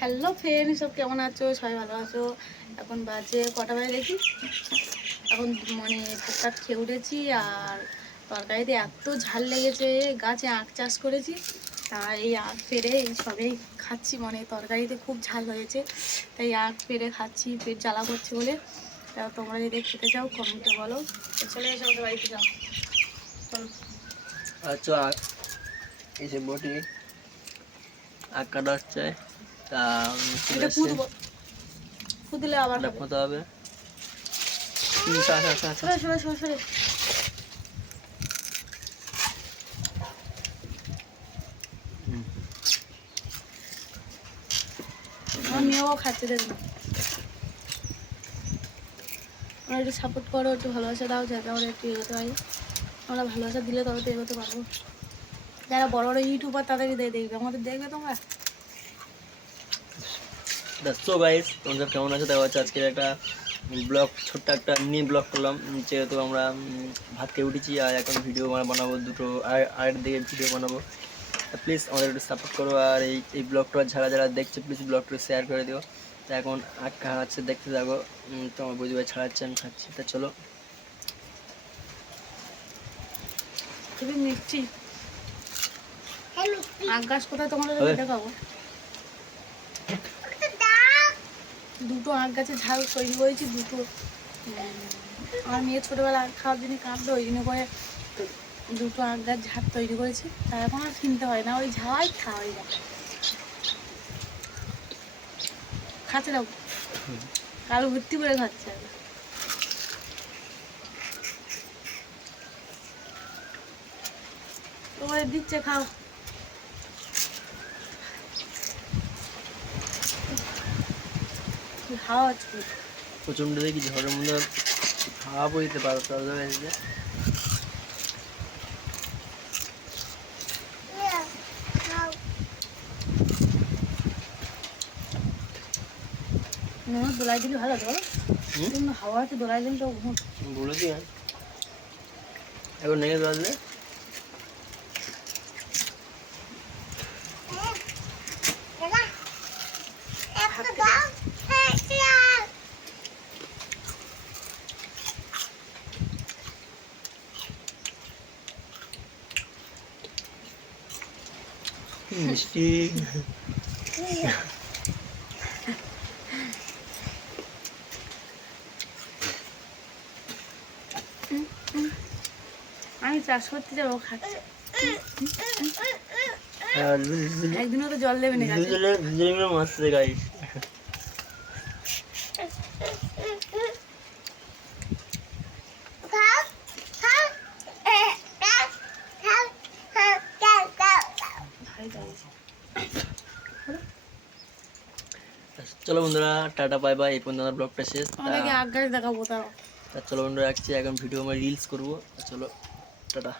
Hello friend, সব কেমন আছো? সবাই ভালো আছো? এখন বাজে কটা বাজে দেখি, এখন মানে ভাতটা খেয়ে উঠেছি। আর তরকারিতে এত ঝাল লেগেছে, গাছে আখ চাষ করেছি, তাই এই আখ পেড়ে এই সবেই খাচ্ছি। মানে তরকারিতে খুব ঝাল হয়েছে, তাই আখ পেড়ে খাচ্ছি, পেট জ্বালা করছে বলে। তা তোমরা যদি খেতে চাও কমেন্টে বলো। চলে এসো আমাদের বাড়িতে, যাও চলো। আচ্ছা, এসে বটি আখ কাটা হচ্ছে, তা চলে এটা এসছে, ফুদলে আবার পোঁতা হবে। সরে সরে সরে সরে। আমার মেয়েও খাচ্ছে, দেখুন। আমরা একটু সাপোর্ট করো, একটু ভালোবাসা দাও, যাতে আমরা একটু এগোতে পারি। আমরা ভালোবাসা দিলে তবে তো এগোতে পারবো। যারা বড় বড় ইউটিউবার তাদেরই দেখবে, আমাদের দেখবে তোমরা। সো গাইস, তোমরা কেমন আছো? দেখা হচ্ছে আজকে একটা ব্লগ, ছোট্ট একটা মিনি ব্লগ করলাম। যেহেতু আমরা ভাত খেয়ে উঠেছি আর এখন ভিডিও বানাবো, দুটো আর দিকে ভিডিও বানাবো। প্লিজ আমাদের একটু সাপোর্ট করো। আর এই ব্লগটা যারা যারা দেখছে প্লিজ ব্লগটা শেয়ার করে দিও। তা এখন আখ খাওয়াচ্ছে, দেখতে থাকো। তোমার বুঝবে ছাড়াচ্ছে, আমি খাচ্ছি। তা চলো। খুবই মিষ্টি আখ গাছ, কোথায় তোমরা দেখাবো। দুটো আখ গাছে ঝাল তৈরি করেছি, দুটো। আমার মেয়ে ছোটোবেলা আখ খাওয়ার জন্য কাঁদতো, ওই জন্য করে দুটো আখ গাছ ঝাড় তৈরি করেছি। তাই এখন আর কিনতে হয় না, ওই ঝাড়াই খাওয়াই যায়। খাচ্ছে দাও, কালো ভর্তি করে খাচ্ছে। তোমাদের দিচ্ছে, খাও। হাওয়া হচ্ছে প্রচণ্ড দেখি ঝড়ের মধ্যে হাওয়া বইতে পারো তাদের কাছে। দোলাই দিলে ভালো হতো, বলো। হাওয়া হচ্ছে, দোলাই দিলে তো বলে দিই। এখন নেগে বাজলে মিষ্টি। আমি চাষ করতে যাবো, খাচ্ছি। একদিনও তো জল দেবে না মারছে গাইস। চলো বন্ধুরা, টাটা বাই বাই। এই পর্যন্ত ব্লগটা শেষ। আমাদেরকে আগ গাছ দেখাবো, তাও। চলো বন্ধুরা, রাখছি। এখন ভিডিও আমরা রিলস করবো। চলো টাটা।